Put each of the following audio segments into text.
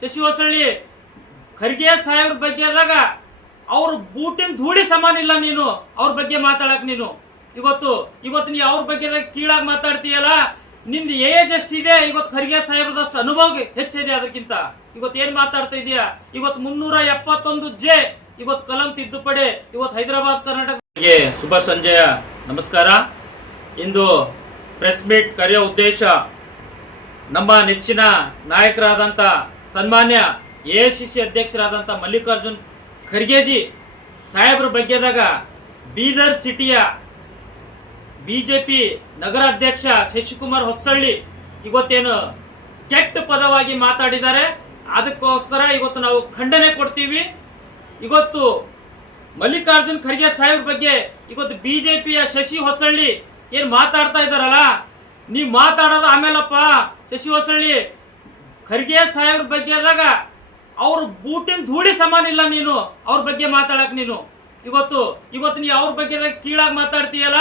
ಶಶಿ ಹೊಸಳ್ಳಿ ಖರ್ಗೆ ಸಾಹೇಬ್ರ ಬಗ್ಗೆ ಆದಾಗ ಅವ್ರ ಬೂಟಿನ ಧೂಳಿ ಸಮಾನ ಇಲ್ಲ. ನೀನು ಅವ್ರ ಬಗ್ಗೆ ಮಾತಾಡಕ್ ನೀನು ಇವತ್ತು ನೀ ಅವ್ರ ಬಗ್ಗೆ ಕೀಳಾಗಿ ಮಾತಾಡ್ತೀಯಲ್ಲ. ನಿಂದ ಏಜ್ ಎಷ್ಟಿದೆ? ಇವತ್ತು ಖರ್ಗೆ ಸಾಹೇಬ್ರದಷ್ಟು ಅನುಭವ ಹೆಚ್ಚಿದೆ. ಅದಕ್ಕಿಂತ ಇವತ್ತು ಏನ್ ಮಾತಾಡ್ತಾ ಇದೀಯಾ? ಇವತ್ತು 371 ಇವತ್ತು ಕಲಂ ತಿದ್ದುಪಡಿ ಇವತ್ತು ಹೈದರಾಬಾದ್ ಕರ್ನಾಟಕ. ಶುಭ ಸಂಜೆಯ ನಮಸ್ಕಾರ. ಇಂದು ಪ್ರೆಸ್ ಮೀಟ್ ಕರೆಯೋ ಉದ್ದೇಶ ನಮ್ಮ ನೆಚ್ಚಿನ ನಾಯಕರಾದಂಥ ಸನ್ಮಾನ್ಯ ಎಐಸಿಸಿ ಅಧ್ಯಕ್ಷರಾದಂಥ ಮಲ್ಲಿಕಾರ್ಜುನ್ ಖರ್ಗೆಜಿ ಸಾಹೇಬ್ರ ಬಗ್ಗೆದಾಗ ಬೀದರ್ ಸಿಟಿಯ ಬಿಜೆಪಿ ನಗರಾಧ್ಯಕ್ಷ ಶಶಿಕುಮಾರ್ ಹೊಸಳ್ಳಿ ಇವತ್ತೇನು ಕೆಟ್ಟ ಪದವಾಗಿ ಮಾತಾಡಿದ್ದಾರೆ. ಅದಕ್ಕೋಸ್ಕರ ಇವತ್ತು ನಾವು ಖಂಡನೆ ಕೊಡ್ತೀವಿ. ಇವತ್ತು ಮಲ್ಲಿಕಾರ್ಜುನ್ ಖರ್ಗೆ ಸಾಹೇಬ್ರ ಬಗ್ಗೆ ಇವತ್ತು ಬಿಜೆಪಿಯ ಶಶಿ ಹೊಸಳ್ಳಿ ಏನು ಮಾತಾಡ್ತಾ ಇದ್ದಾರಲ್ಲ, ನೀವು ಮಾತಾಡೋದು ಆಮೇಲಪ್ಪ. ಶಶಿ ಹೊಸಳ್ಳಿ ಖರ್ಗೆ ಸಾಹೇಬ್ರ ಬಗ್ಗೆ ಆದಾಗ ಅವ್ರ ಬೂಟಿನ ಧೂಳಿ ಸಮಾನ ಇಲ್ಲ. ನೀನು ಅವ್ರ ಬಗ್ಗೆ ಮಾತಾಡಕ್ ನೀನು ಇವತ್ತು ನೀ ಅವ್ರ ಬಗ್ಗೆ ಕೀಳಾಗಿ ಮಾತಾಡ್ತೀಯಲ್ಲ.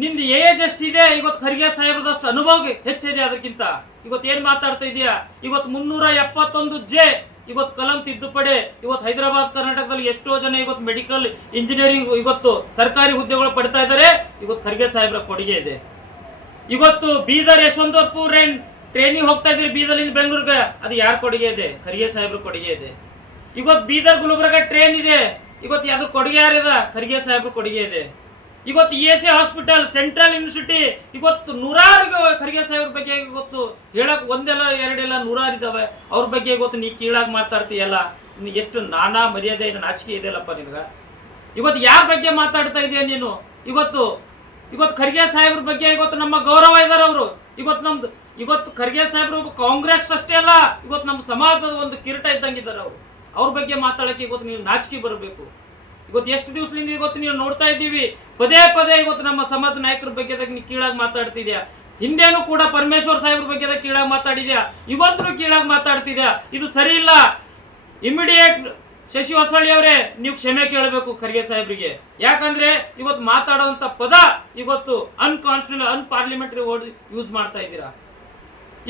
ನಿಂದ ಏಜ್ ಎಷ್ಟಿದೆ? ಇವತ್ತು ಖರ್ಗೆ ಸಾಹೇಬ್ರದಷ್ಟು ಅನುಭವ ಹೆಚ್ಚಿದೆ. ಅದಕ್ಕಿಂತ ಇವತ್ತು ಏನ್ ಮಾತಾಡ್ತಾ ಇದೀಯಾ? ಇವತ್ತು 371 ಇವತ್ತು ಕಲಂ ತಿದ್ದುಪಡಿ ಇವತ್ತು ಹೈದರಾಬಾದ್ ಕರ್ನಾಟಕದಲ್ಲಿ ಎಷ್ಟೋ ಜನ ಇವತ್ತು ಮೆಡಿಕಲ್ ಇಂಜಿನಿಯರಿಂಗ್ ಇವತ್ತು ಸರ್ಕಾರಿ ಹುದ್ದೆಗಳು ಪಡ್ತಾ ಇದ್ದಾರೆ. ಇವತ್ತು ಖರ್ಗೆ ಸಾಹೇಬ್ರ ಕೊಡುಗೆ ಇದೆ. ಇವತ್ತು ಬೀದರ್ ಯಶವಂತಪುರ ಟ್ರೈನಿಂಗ್ ಹೋಗ್ತಾ ಇದ್ರಿ ಬೀದರ್ಲಿಂದ ಬೆಂಗಳೂರಿಗೆ, ಅದು ಯಾರ ಕೊಡುಗೆ ಇದೆ? ಖರ್ಗೆ ಸಾಹೇಬ್ರ ಕೊಡುಗೆ ಇದೆ. ಇವತ್ತು ಬೀದರ್ ಗುಲ್ಬರ್ಗ ಟ್ರೈನ್ ಇದೆ, ಇವತ್ತು ಅದು ಕೊಡುಗೆ ಯಾರಿದ? ಖರ್ಗೆ ಸಾಹೇಬ್ರ ಕೊಡುಗೆ ಇದೆ. ಇವತ್ತು ESI ಹಾಸ್ಪಿಟಲ್, ಸೆಂಟ್ರಲ್ ಯೂನಿವರ್ಸಿಟಿ, ಇವತ್ತು ನೂರಾರು ಖರ್ಗೆ ಸಾಹೇಬ್ರ ಬಗ್ಗೆ ಇವತ್ತು ಹೇಳಕ್ ಒಂದೆಲ್ಲ ಎರಡೆಲ್ಲ ನೂರಾರು ಇದಾವೆ. ಅವ್ರ ಬಗ್ಗೆ ಇವತ್ತು ನೀ ಕೀಳಾಗಿ ಮಾತಾಡ್ತೀಯಲ್ಲ. ಎಷ್ಟು ನಾನಾ ಮರ್ಯಾದೆ ನಾಚಿಕೆ ಇದೆಯಲ್ಲಪ್ಪ ನಿನ್ಗ. ಇವತ್ತು ಯಾರ ಬಗ್ಗೆ ಮಾತಾಡ್ತಾ ಇದೆಯಾ ನೀನು? ಇವತ್ತು ಖರ್ಗೆ ಸಾಹೇಬ್ರ ಬಗ್ಗೆ ಇವತ್ತು ನಮ್ಮ ಗೌರವ ಇದಾರೆ ಅವರು. ಇವತ್ತು ಖರ್ಗೆ ಸಾಹೇಬ್ರು ಕಾಂಗ್ರೆಸ್ ಅಷ್ಟೇ ಅಲ್ಲ, ಇವತ್ತು ನಮ್ಮ ಸಮಾಜದ ಒಂದು ಕಿರೀಟ ಇದ್ದಂಗಿದ್ದಾರೆ ಅವರು. ಅವ್ರ ಬಗ್ಗೆ ಮಾತಾಡಕ್ಕೆ ಇವತ್ತು ನೀವು ನಾಚಿಕೆ ಬರಬೇಕು. ಇವತ್ತು ಎಷ್ಟು ದಿವಸದಿಂದ ಇವತ್ತು ನೀವು ನೋಡ್ತಾ ಇದ್ದೀವಿ ಪದೇ ಇವತ್ತು ನಮ್ಮ ಸಮಾಜ ನಾಯಕರ ಬಗ್ಗೆ ನೀವು ಕೀಳಾಗಿ ಮಾತಾಡ್ತಿದ್ಯಾ. ಹಿಂದೇನು ಕೂಡ ಪರಮೇಶ್ವರ್ ಸಾಹೇಬ್ರ ಬಗ್ಗೆ ಕೀಳಾಗಿ ಮಾತಾಡಿದ್ಯಾ, ಇವತ್ತು ಕೀಳಾಗಿ ಮಾತಾಡ್ತಿದ್ಯಾ. ಇದು ಸರಿ ಇಲ್ಲ. ಇಮಿಡಿಯೇಟ್ ಶಶಿ ಹೊಸಳ್ಳಿ ಅವರೇ ನೀವು ಕ್ಷಮೆ ಕೇಳಬೇಕು ಖರ್ಗೆ ಸಾಹೇಬ್ರಿಗೆ. ಯಾಕಂದ್ರೆ ಇವತ್ತು ಮಾತಾಡುವಂತ ಪದ ಇವತ್ತು ಅನ್ಕಾನ್ಸ್ಟಿಟ್ಯೂಷನಲ್ ಅನ್ಪಾರ್ಲಿಮೆಂಟರಿ ವರ್ಡ್ ಯೂಸ್ ಮಾಡ್ತಾ ಇದ್ದೀರಾ.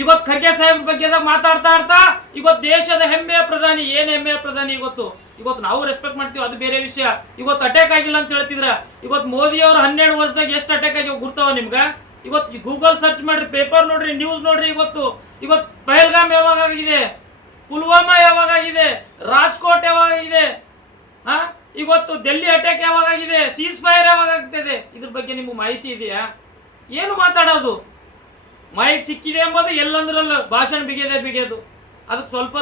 ಇವತ್ತು ಖರ್ಗೆ ಸಾಹೇಬ್ರ ಬಗ್ಗೆ ಮಾತಾಡ್ತಾ ಇವತ್ತು ದೇಶದ ಹೆಮ್ಮೆಯ ಪ್ರಧಾನಿ, ಏನ್ ಹೆಮ್ಮೆಯ ಪ್ರಧಾನಿ ಇವತ್ತು ನಾವು ರೆಸ್ಪೆಕ್ಟ್ ಮಾಡ್ತೀವಿ, ಅದು ಬೇರೆ ವಿಷಯ. ಇವತ್ತು ಅಟ್ಯಾಕ್ ಆಗಿಲ್ಲ ಅಂತ ಹೇಳ್ತಿದ್ರ. ಇವತ್ತು ಮೋದಿ ಅವರು 12 ವರ್ಷದಾಗ ಎಷ್ಟು ಅಟ್ಯಾಕ್ ಆಗಿ ಗುರ್ತಾವ ನಿಮ್ಗ? ಇವತ್ತು ಗೂಗಲ್ ಸರ್ಚ್ ಮಾಡ್ರಿ, ಪೇಪರ್ ನೋಡ್ರಿ, ನ್ಯೂಸ್ ನೋಡ್ರಿ. ಇವತ್ತು ಪಹಲ್ಗಾಮ್ ಯಾವಾಗ ಆಗಿದೆ, ಪುಲ್ವಾಮಾ ಯಾವಾಗ ಆಗಿದೆ, ರಾಜ್ಕೋಟ್ ಯಾವಾಗ ಆಗಿದೆ, ಇವತ್ತು ಡೆಲ್ಲಿ ಅಟ್ಯಾಕ್ ಯಾವಾಗ ಆಗಿದೆ, ಸೀಸ್ ಫೈರ್ ಯಾವಾಗ ಆಗ್ತದೆ, ಇದ್ರ ಬಗ್ಗೆ ನಿಮ್ಗೆ ಮಾಹಿತಿ ಇದೆಯಾ? ಏನು ಮಾತಾಡೋದು? ಮೈಕ್ ಸಿಕ್ಕಿದೆ ಎಂಬುದು ಎಲ್ಲಂದ್ರಲ್ಲ ಭಾಷಣ ಬಿಗಿಯೋದು. ಅದಕ್ಕೆ ಸ್ವಲ್ಪ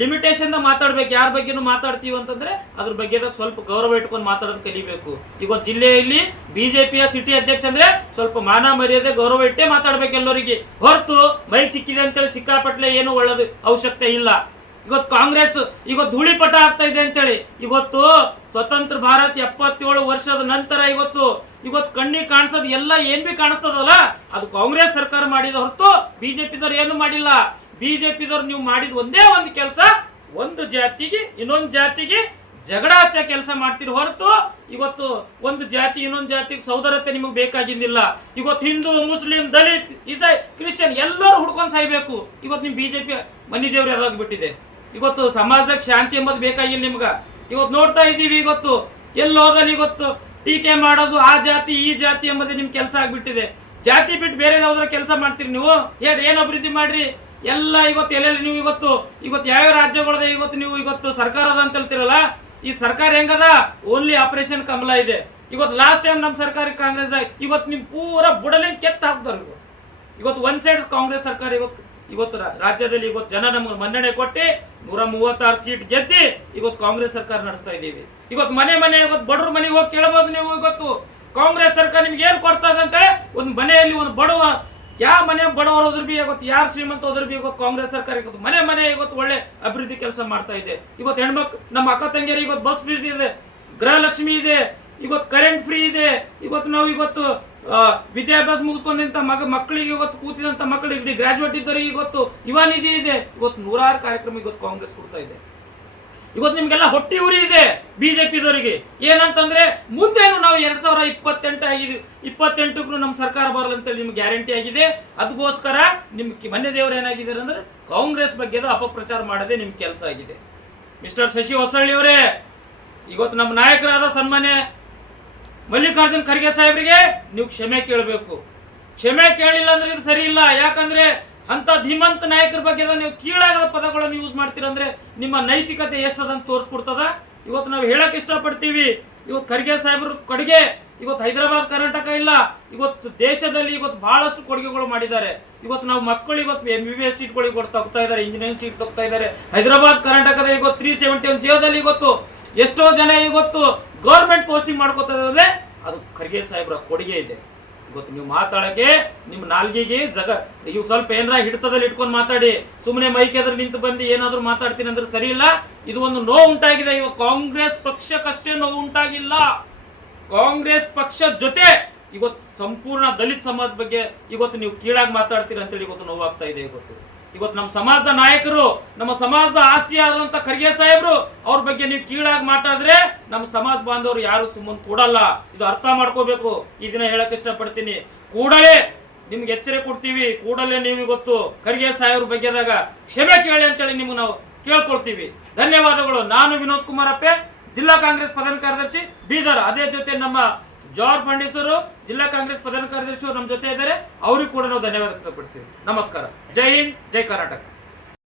ಲಿಮಿಟೇಷನ್ ಮಾತಾಡ್ಬೇಕು. ಯಾರ ಬಗ್ಗೆನೂ ಮಾತಾಡ್ತೀವಿ ಅಂತಂದ್ರೆ ಅದ್ರ ಬಗ್ಗೆ ಸ್ವಲ್ಪ ಗೌರವ ಇಟ್ಕೊಂಡು ಮಾತಾಡೋದು ಕಲಿಬೇಕು. ಇವತ್ತು ಜಿಲ್ಲೆಯಲ್ಲಿ ಬಿಜೆಪಿಯ ಸಿಟಿ ಅಧ್ಯಕ್ಷ ಅಂದ್ರೆ ಸ್ವಲ್ಪ ಮಾನ ಮರ್ಯಾದೆ ಗೌರವ ಇಟ್ಟೇ ಮಾತಾಡ್ಬೇಕು ಎಲ್ಲರಿಗೆ. ಹೊರತು ಮೈಕ್ ಸಿಕ್ಕಿದೆ ಅಂತೇಳಿ ಸಿಕ್ಕಾಪಟ್ಲೆ ಏನು ಒಳ್ಳೇದು ಅವಶ್ಯಕತೆ ಇಲ್ಲ. ಇವತ್ತು ಕಾಂಗ್ರೆಸ್ ಧೂಳಿಪಟ ಆಗ್ತಾ ಇದೆ ಅಂತೇಳಿ ಇವತ್ತು ಸ್ವತಂತ್ರ ಭಾರತ 77 ವರ್ಷದ ನಂತರ ಇವತ್ತು ಕಣ್ಣಿಗೆ ಕಾಣಿಸೋದು ಎಲ್ಲ ಏನ್ ಬಿ ಕಾಣಿಸ್ತದಲ್ಲ ಅದು ಕಾಂಗ್ರೆಸ್ ಸರ್ಕಾರ ಮಾಡಿದ ಹೊರತು ಬಿಜೆಪಿದವ್ರು ಏನು ಮಾಡಿಲ್ಲ. ಬಿಜೆಪಿದವ್ರು ನೀವು ಮಾಡಿದ ಒಂದೇ ಒಂದು ಕೆಲಸ, ಒಂದು ಜಾತಿಗೆ ಇನ್ನೊಂದು ಜಾತಿಗೆ ಜಗಳ ಹಚ್ಚ ಕೆಲಸ ಮಾಡ್ತೀರಿ ಹೊರತು ಇವತ್ತು ಒಂದು ಜಾತಿ ಇನ್ನೊಂದು ಜಾತಿಗೆ ಸೌದರತೆ ನಿಮಗೆ ಬೇಕಾಗಿದ್ದಿಲ್ಲ. ಇವತ್ತು ಹಿಂದೂ, ಮುಸ್ಲಿಂ, ದಲಿತ್, ಇಸಾಯಿ, ಕ್ರಿಶ್ಚಿಯನ್ ಎಲ್ಲರೂ ಹುಡ್ಕೊಂಡು ಸಾಯ್ಬೇಕು. ಇವತ್ತು ನಿಮ್ ಬಿಜೆಪಿ ಮನಿ ದೇವ್ರು ಯಾವಾಗ್ಬಿಟ್ಟಿದೆ. ಇವತ್ತು ಸಮಾಜದಾಗ ಶಾಂತಿ ಎಂಬುದು ಬೇಕಾಗಿಲ್ಲ ನಿಮ್ಗ. ಇವತ್ತು ನೋಡ್ತಾ ಇದ್ದೀವಿ ಎಲ್ಲೋದಲ್ಲಿ ಟೀಕೆ ಮಾಡೋದು, ಆ ಜಾತಿ ಈ ಜಾತಿ ಎಂಬುದೇ ನಿಮ್ ಕೆಲಸ ಆಗ್ಬಿಟ್ಟಿದೆ. ಜಾತಿ ಬಿಟ್ಟು ಬೇರೆ ಯಾವ್ದಾರ ಕೆಲಸ ಮಾಡ್ತೀರಿ ನೀವು? ಏನ್ ಅಭಿವೃದ್ಧಿ ಮಾಡ್ರಿ ಎಲ್ಲ ಎಲ್ಲೆಲ್ಲಿ ನೀವು ಯಾವ ರಾಜ್ಯಗಳದ ನೀವು ಸರ್ಕಾರದ ಅಂತ ಹೇಳ್ತಿರಲ್ಲ. ಈ ಸರ್ಕಾರ ಹೆಂಗದ? ಓನ್ಲಿ ಆಪರೇಷನ್ ಕಮಲ ಇದೆ. ಲಾಸ್ಟ್ ಟೈಮ್ ನಮ್ಮ ಸರ್ಕಾರ ಕಾಂಗ್ರೆಸ್ ನಿಮ್ ಪೂರ ಬುಡಲಿಂದ ಕೆತ್ತ ಹಾಕ್ತಾರೆ. ಒನ್ ಸೈಡ್ ಕಾಂಗ್ರೆಸ್ ಸರ್ಕಾರ ರಾಜ್ಯದಲ್ಲಿ ಜನ ನಮ್ಗೆ ಮನ್ನಣೆ ಕೊಟ್ಟು 136 ಸೀಟ್ ಗೆದ್ದಿ ಕಾಂಗ್ರೆಸ್ ಸರ್ಕಾರ ನಡೆಸ್ತಾ ಇದ್ದೀವಿ. ಮನೆ ಬಡವ್ರ ಮನೆಗೆ ಹೋಗಿ ಕೇಳಬಹುದು ನೀವು. ಕಾಂಗ್ರೆಸ್ ಸರ್ಕಾರ ನಿಮ್ಗೆ ಏನ್ ಕೊಡ್ತಾ ಇದೆ ಅಂತೇಳಿ ಒಂದು ಮನೆಯಲ್ಲಿ ಒಂದು ಬಡವ, ಯಾವ ಮನೆ ಬಡವರು ಹೋದ್ರು ಬಿ ಯಾರು ಶ್ರೀಮಂತ ಹೋದ್ರು ಬಿ ಕಾಂಗ್ರೆಸ್ ಸರ್ಕಾರ ಮನೆ ಒಳ್ಳೆ ಅಭಿವೃದ್ಧಿ ಕೆಲಸ ಮಾಡ್ತಾ ಇದೆ. ಹೆಣ್ಮಕ್ಳು ನಮ್ಮ ಅಕ್ಕ ತಂಗಿಯರಿ ಬಸ್ ಫ್ರೀ ಇದೆ, ಗೃಹಲಕ್ಷ್ಮಿ ಇದೆ, ಕರೆಂಟ್ ಫ್ರೀ ಇದೆ. ನಾವು ವಿದ್ಯಾಭ್ಯಾಸ ಮುಗಿಸ್ಕೊಂಡಂತ ಮಕ್ಕಳಿಗೆ ಕೂತಿದಂತ ಮಕ್ಕಳಿಗೆ ಗ್ರಾಜುಯೇಟ್ ಇದ್ದವರಿಗೆ ಯುವ ನಿಧಿ ಇದೆ. ನೂರಾರು ಕಾರ್ಯಕ್ರಮ ಕಾಂಗ್ರೆಸ್ ಕೊಡ್ತಾ ಇದೆ. ಇವತ್ತು ನಿಮ್ಗೆಲ್ಲ ಹೊಟ್ಟಿ ಉರಿ ಇದೆ ಬಿಜೆಪಿದವರಿಗೆ. ಏನಂತಂದ್ರೆ ಮುಂದೇನು ನಾವು 2028 ಆಗಿದೆ, 28ಕ್ಕೂ ನಮ್ಮ ಸರ್ಕಾರ ಬರಲ್ಲ ಅಂತೇಳಿ ನಿಮ್ಗೆ ಗ್ಯಾರಂಟಿ ಆಗಿದೆ. ಅದಕ್ಕೋಸ್ಕರ ನಿಮ್ಗೆ ಮನೆ ದೇವರು ಏನಾಗಿದ್ದಾರೆ ಅಂದ್ರೆ ಕಾಂಗ್ರೆಸ್ ಬಗ್ಗೆ ಅಪಪ್ರಚಾರ ಮಾಡದೆ ನಿಮ್ ಕೆಲಸ ಆಗಿದೆ. ಮಿಸ್ಟರ್ ಶಶಿ ಹೊಸಳ್ಳಿ ಅವರೇ, ಇವತ್ತು ನಮ್ಮ ನಾಯಕರಾದ ಸನ್ಮಾನ್ಯ ಮಲ್ಲಿಕಾರ್ಜುನ್ ಖರ್ಗೆ ಸಾಹೇಬ್ರಿಗೆ ನೀವು ಕ್ಷಮೆ ಕೇಳಬೇಕು. ಕ್ಷಮೆ ಕೇಳಿಲ್ಲ ಅಂದ್ರೆ ಇದು ಸರಿ ಇಲ್ಲ. ಯಾಕಂದ್ರೆ ಅಂತ ಧೀಮಂತ ನಾಯಕರ ಬಗ್ಗೆ ನೀವು ಕೀಳಾಗದ ಪದಗಳನ್ನು ಯೂಸ್ ಮಾಡ್ತೀರಂದ್ರೆ ನಿಮ್ಮ ನೈತಿಕತೆ ಎಷ್ಟದಂತ ತೋರಿಸ್ಕೊಡ್ತದ. ಇವತ್ತು ನಾವು ಹೇಳಕ್ ಇಷ್ಟಪಡ್ತೀವಿ, ಇವತ್ತು ಖರ್ಗೆ ಸಾಹೇಬ್ರ ಕೊಡುಗೆ ಇವತ್ತು ಹೈದರಾಬಾದ್ ಕರ್ನಾಟಕ ಇಲ್ಲ, ಇವತ್ತು ದೇಶದಲ್ಲಿ ಇವತ್ತು ಬಹಳಷ್ಟು ಕೊಡುಗೆಗಳು ಮಾಡಿದ್ದಾರೆ. ಇವತ್ತು ನಾವು ಮಕ್ಕಳು ಇವತ್ತು MBBS ಸೀಟ್ಗಳಿಗೆ ತಗ್ತಾ ಇದ್ದಾರೆ, ಇಂಜಿನಿಯರಿಂಗ್ ಸೀಟ್ ತಗ್ತಾ ಇದ್ದಾರೆ. ಹೈದರಾಬಾದ್ ಕರ್ನಾಟಕದ ಇವತ್ತು 371 ಜಿಯೋದಲ್ಲಿ ಇವತ್ತು ಎಷ್ಟೋ ಜನ ಇವತ್ತು ಗೌರ್ಮೆಂಟ್ ಪೋಸ್ಟಿಂಗ್ ಮಾಡ್ಕೋತಾ ಇದ್ದಾರೆ. ಅದು ಖರ್ಗೆ ಸಾಹೇಬ್ರ ಕೊಡುಗೆ ಇದೆ. ಇವತ್ತು ನೀವು ಮಾತಾಡಕ್ಕೆ ನಿಮ್ಮ ನಾಲ್ಗೆಗೆ ಇವು ಸ್ವಲ್ಪ ಏನಾರ ಹಿಡಿತದಲ್ಲಿ ಇಟ್ಕೊಂಡು ಮಾತಾಡಿ. ಸುಮ್ಮನೆ ಮೈಕ್ ಎದುರು ನಿಂತು ಬಂದು ಏನಾದ್ರು ಮಾತಾಡ್ತೀನಿ ಅಂದ್ರೆ ಸರಿ ಇಲ್ಲ. ಇದು ಒಂದು ನೋವು ಉಂಟಾಗಿದೆ. ಇವತ್ತು ಕಾಂಗ್ರೆಸ್ ಪಕ್ಷಕ್ಕಷ್ಟೇ ನೋವು ಉಂಟಾಗಿಲ್ಲ, ಕಾಂಗ್ರೆಸ್ ಪಕ್ಷದ ಜೊತೆ ಇವತ್ತು ಸಂಪೂರ್ಣ ದಲಿತ ಸಮಾಜ ಬಗ್ಗೆ ಇವತ್ತು ನೀವು ಕೀಳಾಗಿ ಮಾತಾಡ್ತೀರಿ ಅಂತೇಳಿ ಇವತ್ತು ನೋವಾಗ್ತಾ ಇದೆ. ಇವತ್ತು ನಮ್ಮ ಸಮಾಜದ ನಾಯಕರು, ನಮ್ಮ ಸಮಾಜದ ಆಸ್ತಿ ಆದಂತ ಖರ್ಗೆ ಸಾಹೇಬ್ರು ಅವ್ರ ಬಗ್ಗೆ ನೀವು ಕೀಳಾಗಿ ಮಾತಾಡಿದ್ರೆ ನಮ್ಮ ಸಮಾಜ ಬಾಂಧವರು ಯಾರು ಸುಮ್ಮನೆ ಕೊಡಲ್ಲ. ಇದು ಅರ್ಥ ಮಾಡ್ಕೋಬೇಕು. ಈ ದಿನ ಹೇಳಕ್ ಇಷ್ಟಪಡ್ತೀನಿ. ಕೂಡಲೇ ನಿಮ್ಗೆ ಎಚ್ಚರಿಕೆ ಕೊಡ್ತೀವಿ. ಕೂಡಲೇ ನೀವು ಇವತ್ತು ಖರ್ಗೆ ಸಾಹೇಬ್ರ ಬಗ್ಗೆದಾಗ ಕ್ಷಮೆ ಕೇಳಿ ಅಂತೇಳಿ ನಿಮ್ಗೆ ನಾವು ಕೇಳ್ಕೊಳ್ತೀವಿ. ಧನ್ಯವಾದಗಳು. ನಾನು ವಿನೋದ್ ಕುಮಾರ್ ಅಪ್ಪೆ, ಜಿಲ್ಲಾ ಕಾಂಗ್ರೆಸ್ ಪ್ರಧಾನ ಕಾರ್ಯದರ್ಶಿ ಬೀದರ್. ಅದೇ ಜೊತೆ ನಮ್ಮ ಜಾರ್ಜ್ ಫಂಡೀಸ್ ಅವರು ಜಿಲ್ಲಾ ಕಾಂಗ್ರೆಸ್ ಪ್ರಧಾನ ಕಾರ್ಯದರ್ಶಿ ಅವರು ನಮ್ಮ ಜೊತೆ ಇದ್ದಾರೆ. ಅವ್ರಿಗೆ ಕೂಡ ನಾವು ಧನ್ಯವಾದ ವ್ಯಕ್ತಪಡಿಸ್ತೀವಿ. ನಮಸ್ಕಾರ. ಜೈ ಹಿಂದ್, ಜೈ ಕರ್ನಾಟಕ.